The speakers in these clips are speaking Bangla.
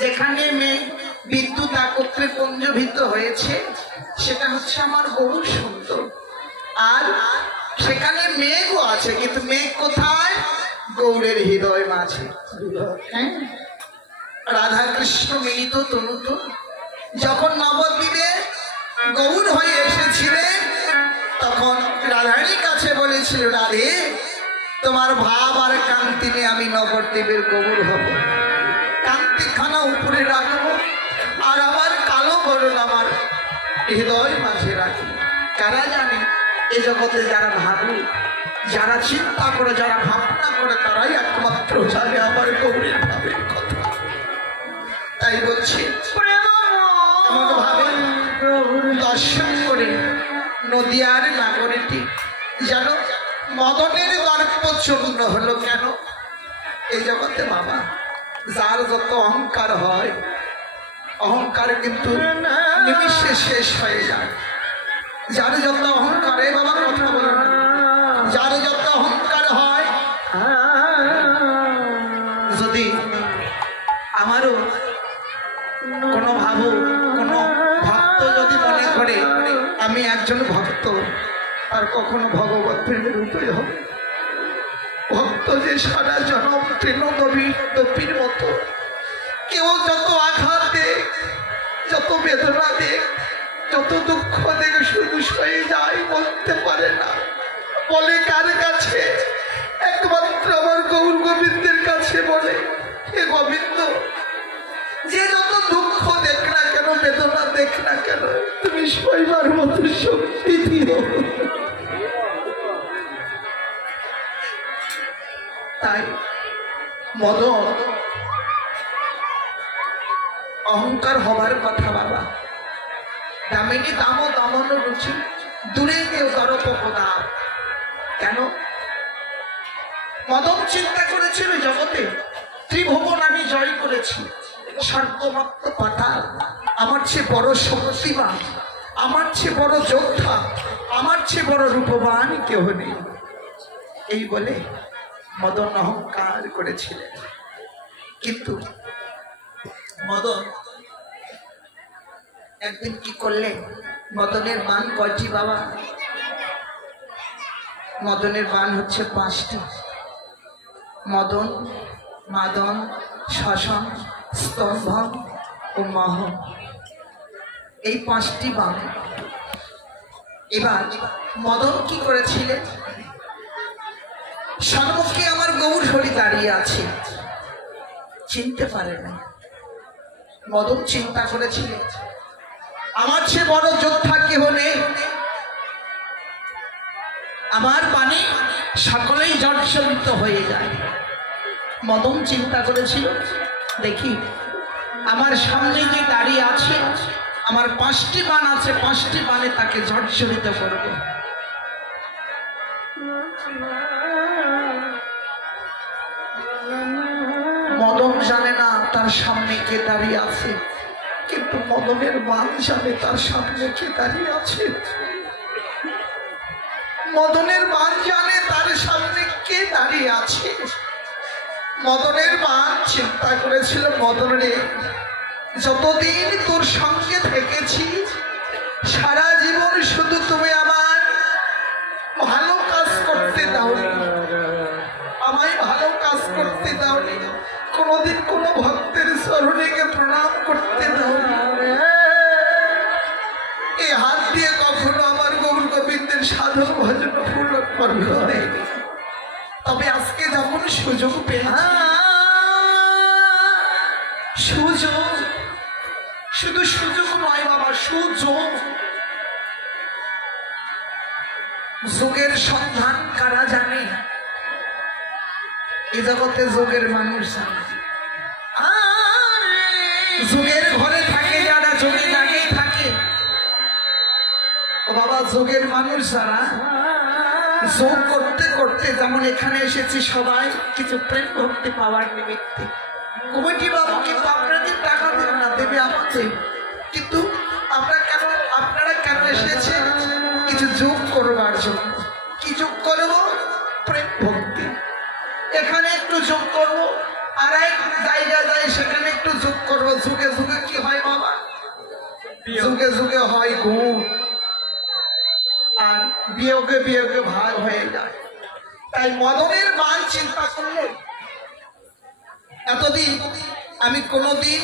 যেখানে মেঘ বিদ্যুৎ একত্রে পুঞ্জীভূত হয়েছে সেটা হচ্ছে আমার বহু সুন্দর। আর সেখানে মেঘও আছে, কিন্তু মেঘ কোথায়? গৌরের হৃদয় মাঝে। হ্যাঁ, রাধা কৃষ্ণ মিলিত তনুত যখন নবদ্বীপে গৌর হয়ে এসেছিলেন তখন রাধারীর কাছে বলেছিল, রাধে তোমার ভাব আর কান্তি নিয়ে আমি নবদ্বীপের গৌর হব, কান্তি খানা উপরে রাখবো আর আমার কালো বরণ আমার হৃদয় মাঝে রাখি। কারা জানে এই জগতে যারা ভাবু, যারা চিন্তা করে, যারা ভাবনা করে, তারাই একমাত্র জানে আমার গৌরের ভাবের কথা। তাই বলছি দর্শন করে নদিয়ার নাগরীটি যেন মদনের দর্প চূর্ণ হলো। কেন? এই জগতে বাবা যার যত অহংকার হয়, অহংকার কিন্তু নিমিষে শেষ হয়ে যায়। যার যত অহংকার, এ বাবা কথা বলো না, যার যত অহংকার হয়, যদি আমারও কোনো ভাবু, কোনো ভক্ত যদি মনে করে আমি একজন ভক্ত, আর কখনো ভগবত প্রেমের উদয় হবে। ভক্ত যে সারা জনম তৃণদপির মতো, কেউ যত আঘাত দেখ, যত বেদনা দেখ, যত দুঃখ দেখ, শুধু সয়ে যায়, বলতে পারে না। বলে কার কাছে? একমাত্র আমার গৌর গোবিন্দের কাছে বলে, হে গোবিন্দ, যে যত দুঃখ দেখ না কেন, বেদনা দেখ না কেন, তুমি সইবার মতো শক্তি দিও। তাই মদন অহংকার হবার কথা বাবা। দামিনী দাম দমন রুচি দূরে কেউ দরপদা। কেন? মদন চিন্তা করেছিল জগতে ত্রিভুবন আমি জয় করেছি, স্বর্গমত্ত পাতাল, আমার চেয়ে বড় শক্তিমান, আমার চেয়ে বড় যোদ্ধা, আমার চেয়ে বড় রূপবান কেউ নেই। এই বলে মদন অহংকার করেছিলেন। কিন্তু মদন একদিন কি করলেন? মদনের বান কয়টি বাবা? মদনের বান হচ্ছে 5টি। মদন, মাদন, শাসন, স্তম্ভন ও মহ, এই 5টি বান। এবার মদন কি করেছিলেন? সম্মুখে আমার গৌর হরি দাঁড়িয়ে আছে, চিনতে পারে না। মদন চিন্তা করেছিলেন আমার চেয়ে বড় যোদ্ধা কেহ নেই, আমার বাণী সকলেই জর্জরিত হয়ে যায়। মদন চিন্তা করেছিল, দেখি আমার সামনে যে দাঁড়িয়ে আছে, আমার 5টি বাণ আছে, 5টি বাণে তাকে জর্জরিত করবে। মদন জানে না তার সামনে কে দাঁড়িয়ে আছে, কিন্তু মদনের বাণ জানে তার সামনে কে দাঁড়িয়ে আছে। মদনের বাণ জানে তার সামনে কে দাঁড়িয়ে আছে। মদনের বাণ চিন্তা করেছিল, মদন রে, যতদিন তোর সঙ্গে থেকেছি সারা জীবন শুধু তুমি আমার ভালো কাজ করতে দাওনি, আমায় ভালো কাজ করতে দাওনি, কোনদিন কোন ভক্তের চরণে প্রণাম করতে দাওনি, এই হাত দিয়ে কখনো আমার গৌর গোবিন্দের সাধন ভজন পূরণ করবে। তবে আজকে যখন সুযোগ পেয়েছি, সুযোগ, শুধু সুযোগ নয় বাবা, সুযোগ। যোগের সন্ধান কারা জানে? এই জগতে যোগের মানুষ জানে। যোগের ঘরে থাকে যারা, যোগে লাগেই থাকে। ও বাবা, যোগের মানুষ যারা যোগ করতে করতে, যেমন এখানে এসেছি সবাই কিছু প্রেম ভক্তি পাওয়ার নিমিত্তে। কমিটি বাবু কিন্তু আপনাদের টাকা দেবে না, দেবে আমাদের। কিন্তু আপনারা কেন এসেছেন? কিছু যোগ করবার জন্য। কি যোগ করব? প্রেম ভক্তি। এখানে একটু যোগ করব, আর এক জায়গা যায় সেখানে একটু যোগ করবো। যুগে যুগে কি হয় বাবা? যুগে যুগে হয় গুণ, আর বিয়োগে বিয়োগে ভাগ হয়ে যায়। তাই মদনের বান চিন্তা করলে এতদিন আমি কোনোদিন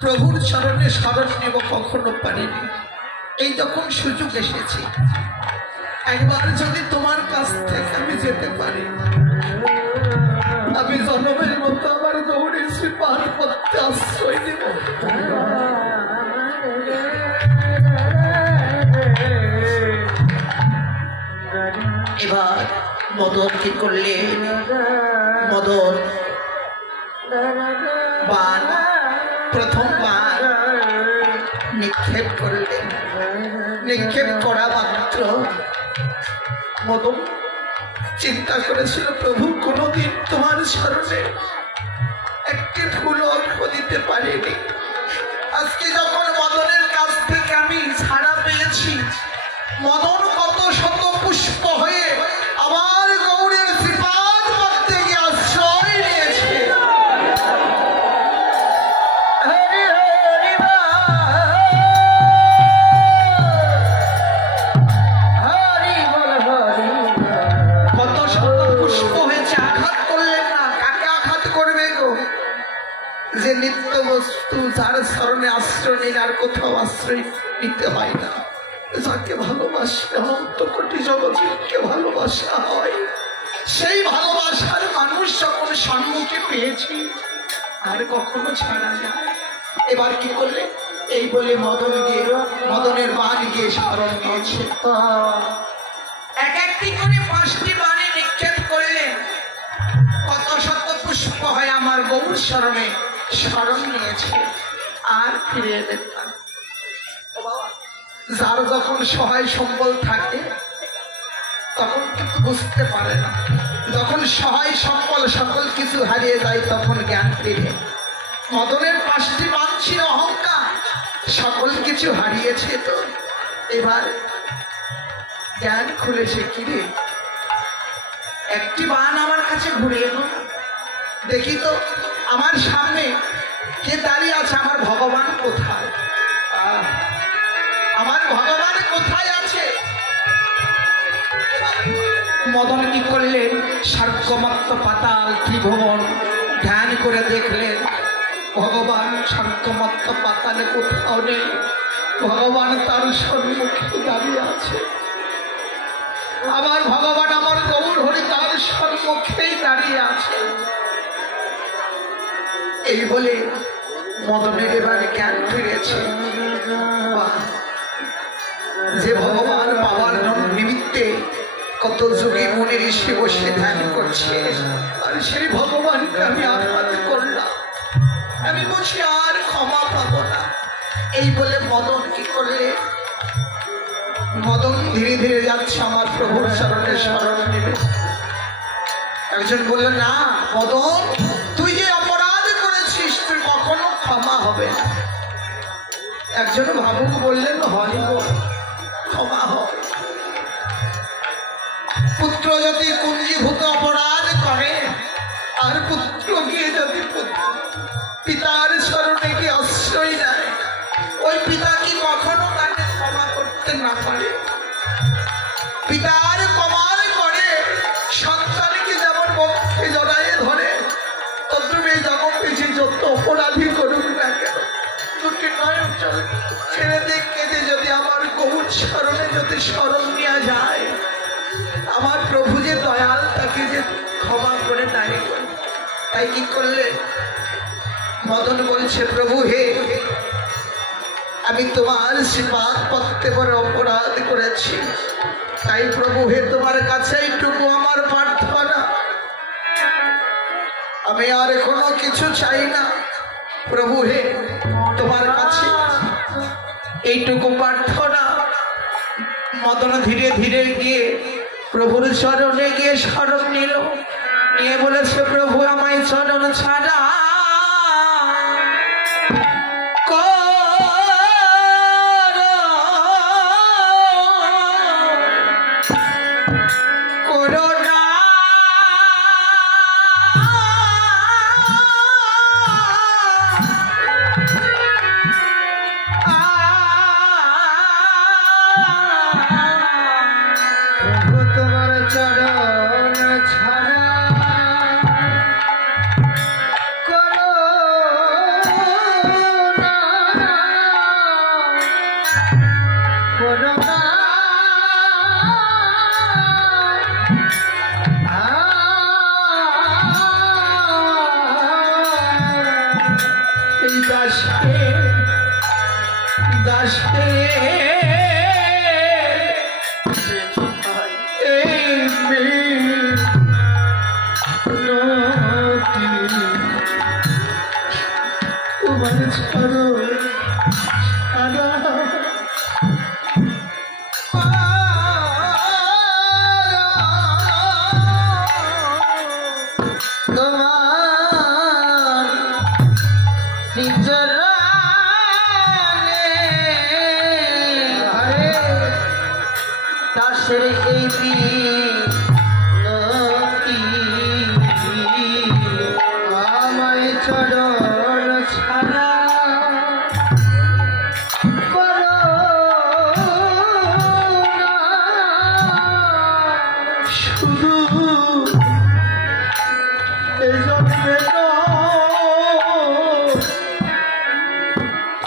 প্রভুর চরণে স্মরণ নেব কখনো পারিনি। এই যখন সুযোগ এসেছে, একবার যদি তোমার কাছ থেকে আমি যেতে পারি, আমি জনমের মতো আমার গৌরী শ্রীপাদ পথে আশ্রয় দেব। এবার মদন কি করলেন? মদন বান প্রথমবার নিক্ষেপ করলেন। নিক্ষেপ করা মাত্র মদন চিন্তা করেছিল, প্রভু কোনদিন তোমার স্মরণে একটি ফুল অর্ঘ দিতে পারিনি। আজকে যখন মদনের কাছ থেকে আমি ছাড়া পেয়েছি, মদন কত শত পুষ্প হয়ে আমার গৌরের শ্রীপাদ পদ্মে গিয়ে আশ্রয় নিয়েছে। কত শত পুষ্প হয়েছে, আঘাত করলেন না। কাকে আঘাত করবে গো? যে নিত্য বস্তু, যার স্মরণে আশ্রয় নিন আর কোথাও আশ্রয় নিতে হয় না, যাকে ভালোবাসে, অনন্ত কোটি জগৎকে ভালোবাসা হয়, সেই ভালোবাসার মানুষ যখন সম্মুখে পেয়েছি আর কখনো ছাড়া যায়। এবার কি করলে? এই বলে মদন গিয়ে মদনের বান গিয়ে স্মরণ নিয়েছে। এক একটি করে 5টি বাণে নিক্ষেপ করলেন। কত শত পুষ্প হয় আমার গৌর স্মরণে স্মরণ নিয়েছে, আর ফিরে এলেন না। যার যখন সহায় সম্বল থাকে তখন কিন্তু বুঝতে পারে না। যখন সহায় সম্বল সকল কিছু হারিয়ে যায় তখন জ্ঞান ফিরে। মদনের 5টি বাণ ছিল অহংকার, সকল কিছু হারিয়েছে। তো এবার জ্ঞান খুলেছে, কিরে একটি বাণ আমার কাছে ঘুরে এলো, দেখি তো আমার সামনে কে দাঁড়িয়ে আছে, আমার ভগবান কোথায়? আমার ভগবান কোথায় আছে? মদন কি করলেন? স্বর্গমাত্র পাতাল ত্রিভুবন ধ্যান করে দেখলেন, ভগবান স্বর্গমাত্র পাতালে কোথাও নেই। ভগবান তার সম্মুখে দাঁড়িয়ে আছে। আমার ভগবান, আমার গৌর হরি তার সম্মুখেই দাঁড়িয়ে আছে। এই বলে মদনের এবার জ্ঞান ফিরেছে। যে ভগবান পাওয়ার নিমিত্তে কত যুগে মনে ঋষি বসে ধ্যান করছে, আর সেই ভগবানকে আমি আঘাত করলাম, আমি বলছি আর ক্ষমা পাবো না। এই বলে মদন কি করলে? মদন ধীরে ধীরে যাচ্ছে আমার প্রভুর চরণে শরণ নেবে। একজন বললেন, না মদন, তুই যে অপরাধ করেছিস তুই কখনো ক্ষমা হবে না। একজন ভাবুক বললেন, হয় ক্ষমা হবে। পুত্র যদি কুঞ্জীভূত অপরাধ করে আর পুত্র গিয়ে যদি পিতার চরণে গিয়ে আশ্রয় নেয়, ওই পিতা কি কখনো তাকে ক্ষমা করতে না পারে? পিতার কমাল করে সন্তানকে যেমন বক্ষে জড়ায়ে ধরে, তদ্রূপ এই জগতে যে যত অপরাধী করুক না কেন, দুটি নয় ছেড়ে দিয়ে কেঁদে যদি আমার গৌর চরণে যদি শরণ নেওয়া যায়, আমার প্রভু যে দয়াল, তাকে যে ক্ষমা করে দেয়। তাই কি করলে? মদন বলছে, প্রভু হে, আমি তোমার শ্রীপাদ পদ্মে বড় অপরাধ করেছি, তাই প্রভু হে তোমার কাছে এইটুকু আমার প্রার্থনা, আমি আর কোনো কিছু চাই না। প্রভু হে তোমার কাছে এইটুকু প্রার্থনা। মদন ধীরে ধীরে গিয়ে প্রভুর চরণে গিয়ে শরণ নিল, নিয়ে বলেছে, প্রভু আমায় চরণ ছাড়া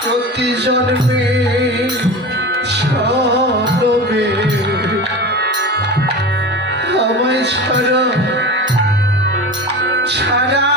প্রতি জন্মে সবে আমায় ছাড়া ছাড়া